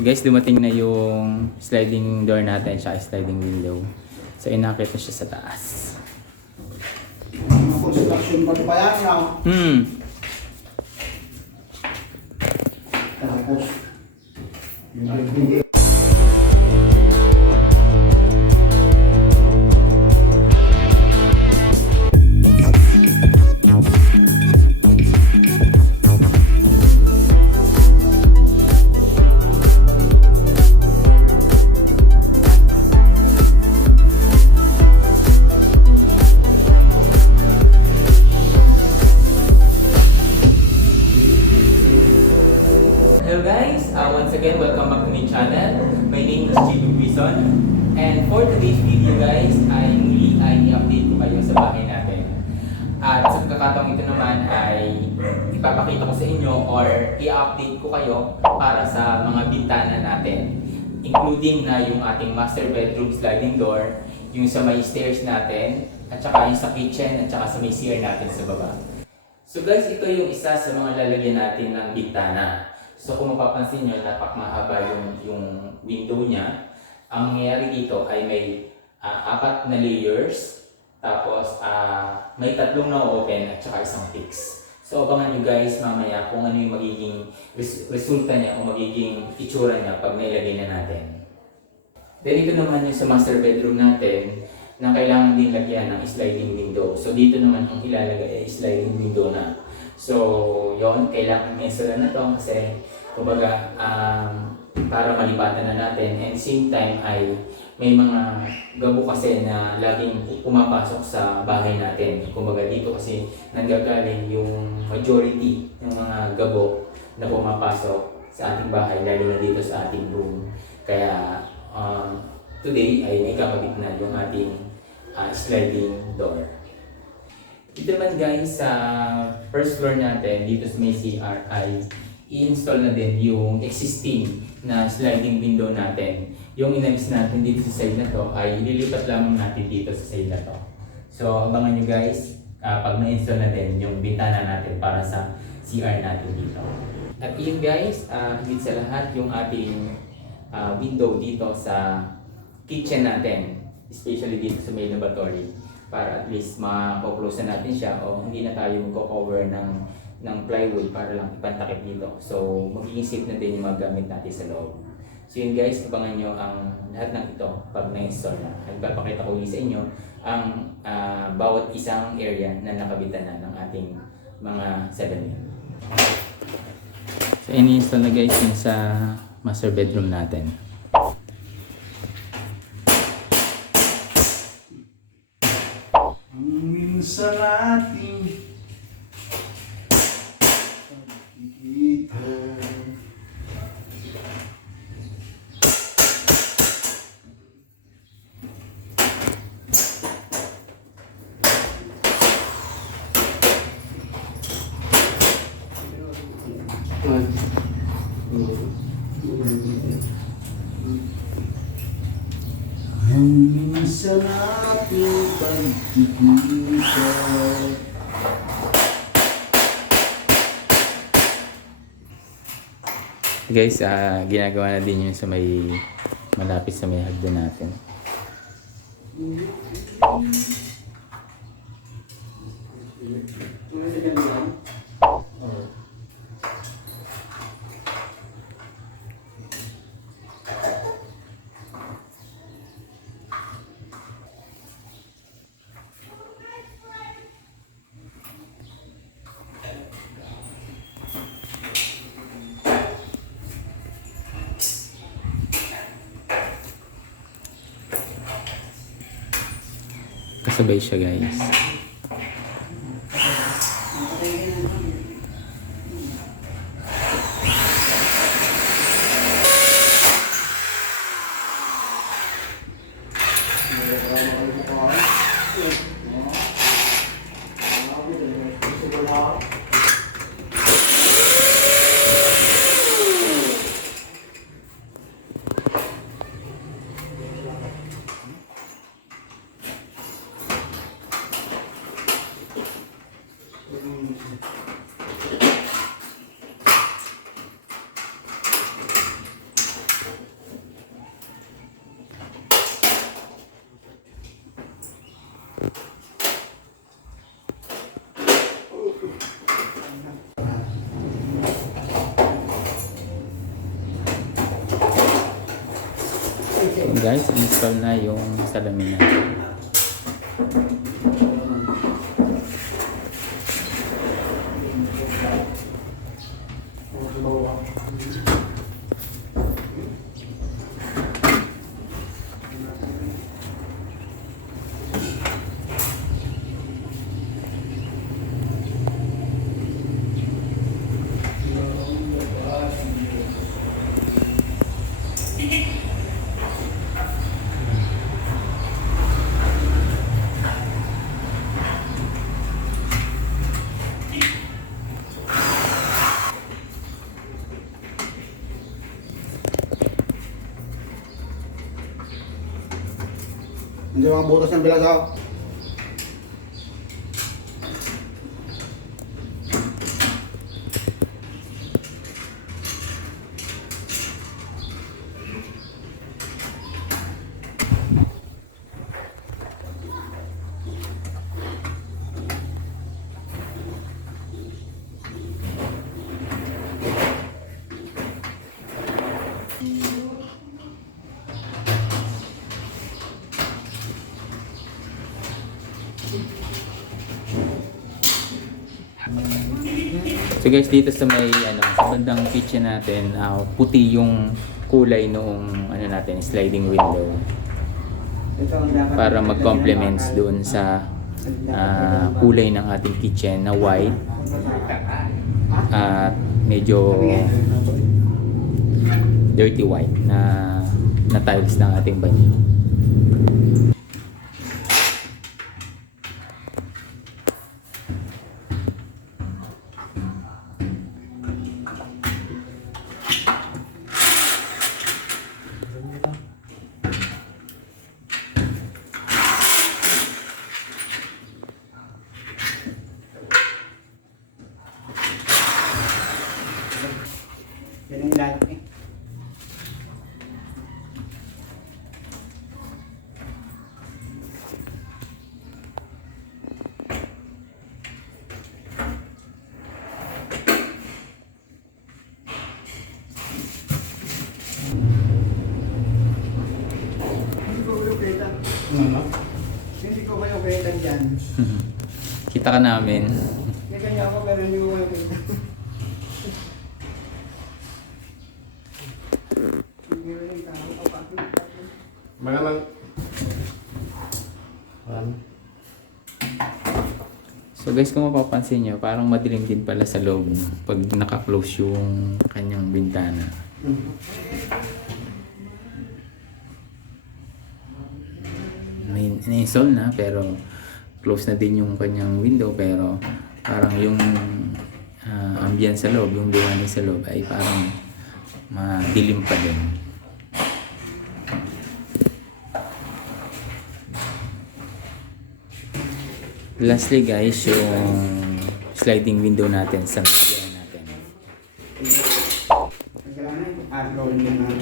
So guys, dumating na yung sliding door natin, siya sliding window. So inakit na siya sa taas. Mga construction pa pa yan, no? Tapos, hello guys, once again, welcome back to my channel. My name is Chibu Quizon. And for today's video guys, muli ay i-update ko kayo sa bahay natin. At sa pagkakataong ito naman ay ipapakita ko sa inyo or i-update ko kayo para sa mga bintana natin. Including na yung ating master bedroom sliding door, yung sa may stairs natin, at saka yung sa kitchen, at saka sa may CR natin sa baba. So guys, ito yung isa sa mga lalagyan natin ng bintana. So kung mapapansin nyo, napakmahaba yung window niya. Ang nangyayari dito ay may 4 na layers, tapos may 3 na open at saka isang fix. So abangan nyo guys mamaya kung ano yung magiging resulta niya o magiging itsura niya pag nailagay na natin. Then ito naman yung sa master bedroom natin na kailangan din lagyan ng sliding window. So dito naman ang ilalagay ay sliding window na. So yon, kailangan i-install na to kasi kumbaga para malipatan na natin, and same time ay may mga gabo kasi na laging pumapasok sa bahay natin. Kumbaga dito kasi nanggagaling yung majority ng mga gabo na pumapasok sa ating bahay, lalo na dito sa ating room. Kaya today ay may kakabit na yung ating sliding door. Dito naman guys, sa first floor natin, dito sa may CR ay i-install na din yung existing na sliding window natin. Yung inalis natin dito sa side na to ay ililipat lamang natin dito sa side na to. So abangan nyo guys pag na-install natin yung bintana natin para sa CR natin dito. At yun guys, higit sa lahat yung ating window dito sa kitchen natin, especially dito sa may lavatory, para at least ma-close na natin siya o hindi na tayo mag-cover ng plywood para lang ipantakip dito. So magiging safe na din yung mga gamit natin sa loob. So yun guys, abangan nyo ang lahat ng ito pag na-install na. At papakita ko sa inyo ang bawat isang area na nakabitan na ng ating mga 7. So ini-install na guys yung sa master bedroom natin. minsan ating pagkikita. Minsan ating pagkikita. Guys, ginagawa na din yun sa may malapit sa may hagdan natin. Kasabay siya guys. So guys, install na yung salamin natin. Hindi mga butas ng bilasaw. So guys, dito sa may sa bandang kitchen natin, puti yung kulay noong natin, sliding window para mag-complements doon sa kulay ng ating kitchen na white at medyo dirty white na tiles ng ating banyo. Yan ang lalaki. Hindi ko kayo pwede dyan. Kita ka namin. May kanya ako pero hindi ko kayo pwede. Magalang. So guys, kung mapapansin nyo, parang madilim din pala sa loob pag naka-close yung kanyang bintana. Na-install na pero close na din yung kanyang window, pero parang yung ambience sa loob, yung liwanag sa loob ay parang madilim pa din. Lastly guys, yung sliding window natin sa CR natin. Kailangan yung araw din na.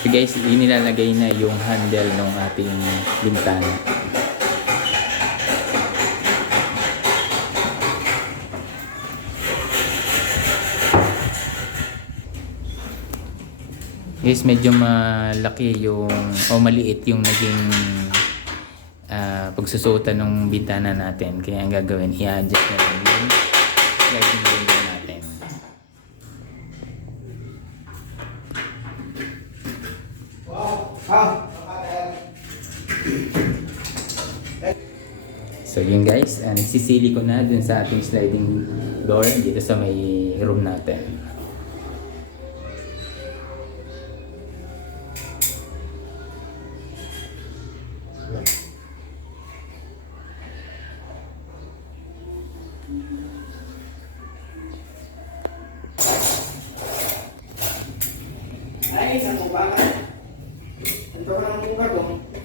So guys, inilalagay na yung handle ng ating bintana. Guys, medyo malaki yung o maliit yung naging pagsusuotan ng bintana natin. Kaya ang gagawin, i-adjust na lang yung sliding window natin. So yun guys, nagsisili ko na dun sa ating sliding door dito sa may room natin. Ay, isang kumpara. Ito ka ng kumpara ko.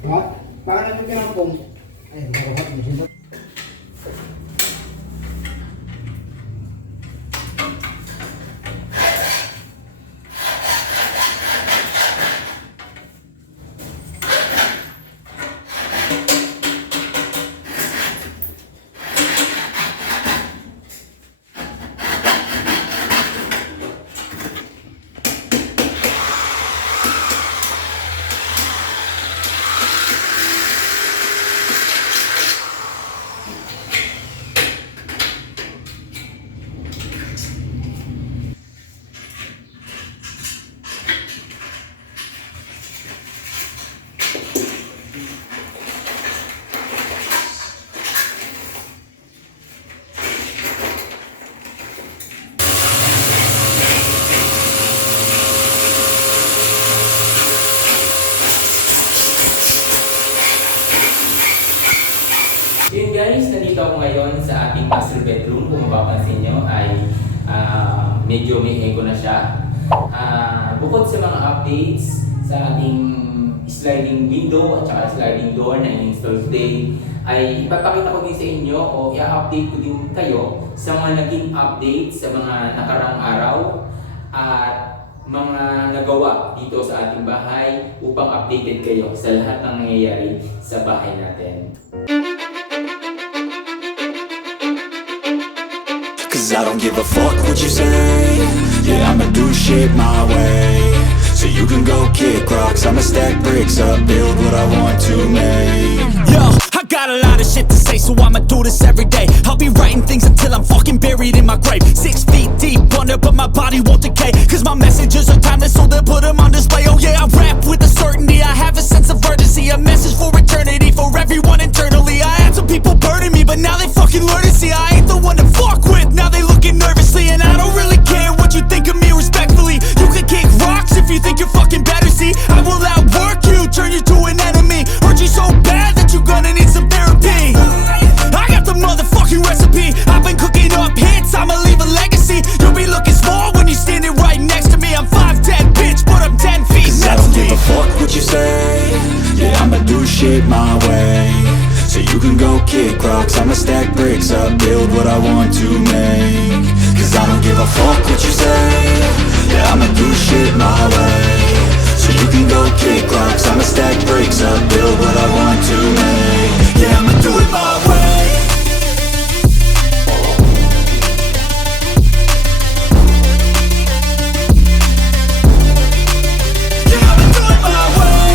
Ha? Baka naman ka ng pong. Ay, maruhat mo sila. guys, nandito ako ngayon sa ating master bedroom. Kung mapapansin nyo ay medyo may echo na siya. Bukod sa mga updates sa ating sliding window at saka sliding door na in-install today, ay ipapakita ko din sa inyo o i-update ko din kayo sa mga naging update sa mga nakarang araw at mga nagawa dito sa ating bahay upang updated kayo sa lahat ng nangyayari sa bahay natin. Cause I don't give a fuck what you say. Yeah, I'ma do shit my way. So you can go kick rocks, I'ma stack bricks up, build what I want to make. Yo, I got a lot of shit to say, so I'ma do this every day. I'll be writing things until I'm fucking buried in my grave. 6 feet deep under, but my body won't decay. Cause my messages are timeless, so they'll put them on display. Oh yeah, I rap with a certainty, I have a sense of urgency. A message for eternity, for everyone internally. I had some people burning me, but now they fucking learn to see I ain't the one to fuck with, now they looking nervously. And I don't really care what you think of me respectfully. You can kick rocks if you think you're fucking better, see I will outwork you, turn you to an enemy. Hurt you so bad that you're gonna need some therapy. I got the motherfucking recipe, I've been cooking up hits, I'ma leave a legacy. You'll be looking small when you're standing right next to me. I'm 5'10", bitch, but I'm 10 feet next to me. I don't give a fuck what you say. Yeah, I'ma do shit my way. So you can go kick rocks, I'ma stack bricks up, build what I want to make. Cause I don't give a fuck what you say. Yeah, I'ma do shit my way. So you can go kick rocks, I'ma stack bricks up, build what I want to make. Yeah, I'ma do it my way. Yeah, I'ma do it my way.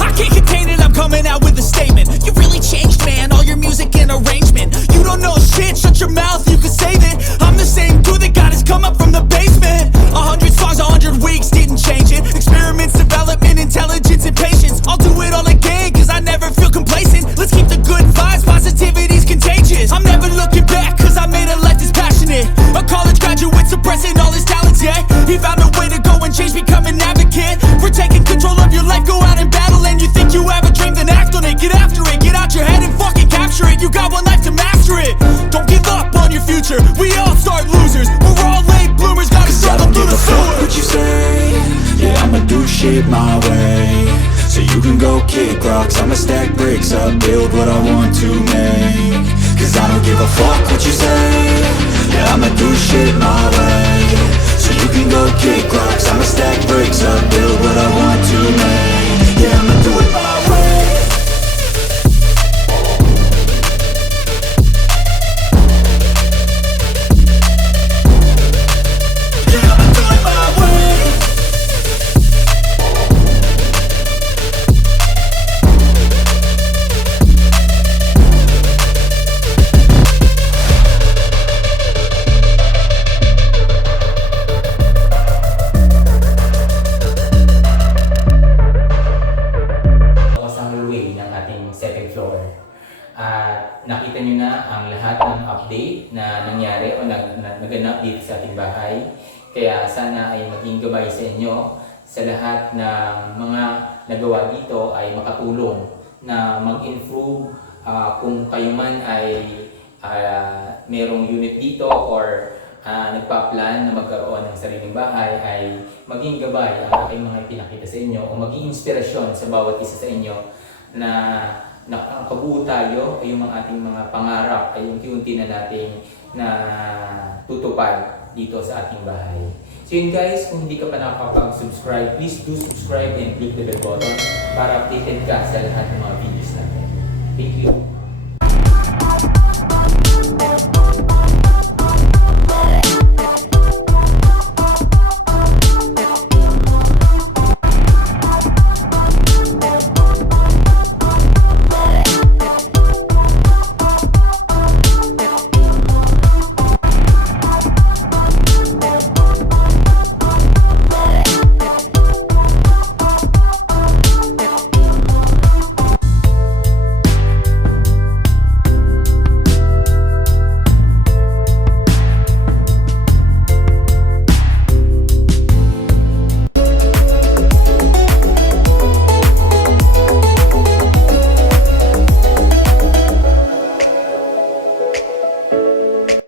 I can't contain it, I'm coming out with a statement. You really changed, man, all your music and arrangement. You don't know shit, shut your mouth, you can save it. I'm the same dude that got his come up from the basement. 100 songs, 100 weeks, didn't change it. Experiments, development, intelligence, and patience. I'll do it all again, cause I never feel complacent. Let's keep the good vibes, positivity's contagious. I'm never looking back, cause I made a life that's passionate. A college graduate suppressing all his talents, yeah. He found a way to go and change, become an advocate. For taking control of your life, go out and battle. And you think you have a dream, then act on it. Get after it, get out your head and fucking capture it. You got one life to master it. Don't give up on your future, we all start losers. We're all late bloomers, gotta struggle through the sewer. What you say? Yeah, I'ma do shit my way. So you can go kick rocks, I'ma stack bricks up, build what I want to make. Cause I don't give a fuck what you say. Yeah, I'ma do shit my way. So you can go kick rocks, I'ma stack bricks up, build what I want to make. Yeah, I'ma do it my way. Yeah, I'ma do it my way. Ako sa hallway ng ating second floor. At nakita nyo na ang lahat ng update na nangyari o naganap dito sa ating bahay. Kaya sana ay maging gabay sa inyo sa lahat ng mga nagawa dito ay makatulong na mag-improve kung kayo man ay merong unit dito or nagpa-plan na magkaroon ng sariling bahay, ay maging gabay ang aking mga pinakita sa inyo o maging inspirasyon sa bawat isa sa inyo na nakakabuo tayo ay yung ating mga pangarap ay unti-unti na natin na tutupad dito sa ating bahay. So yun guys, kung hindi ka pa nakakapag-subscribe, please do subscribe and click the bell button para updated ka sa lahat ng mga videos natin. Thank you!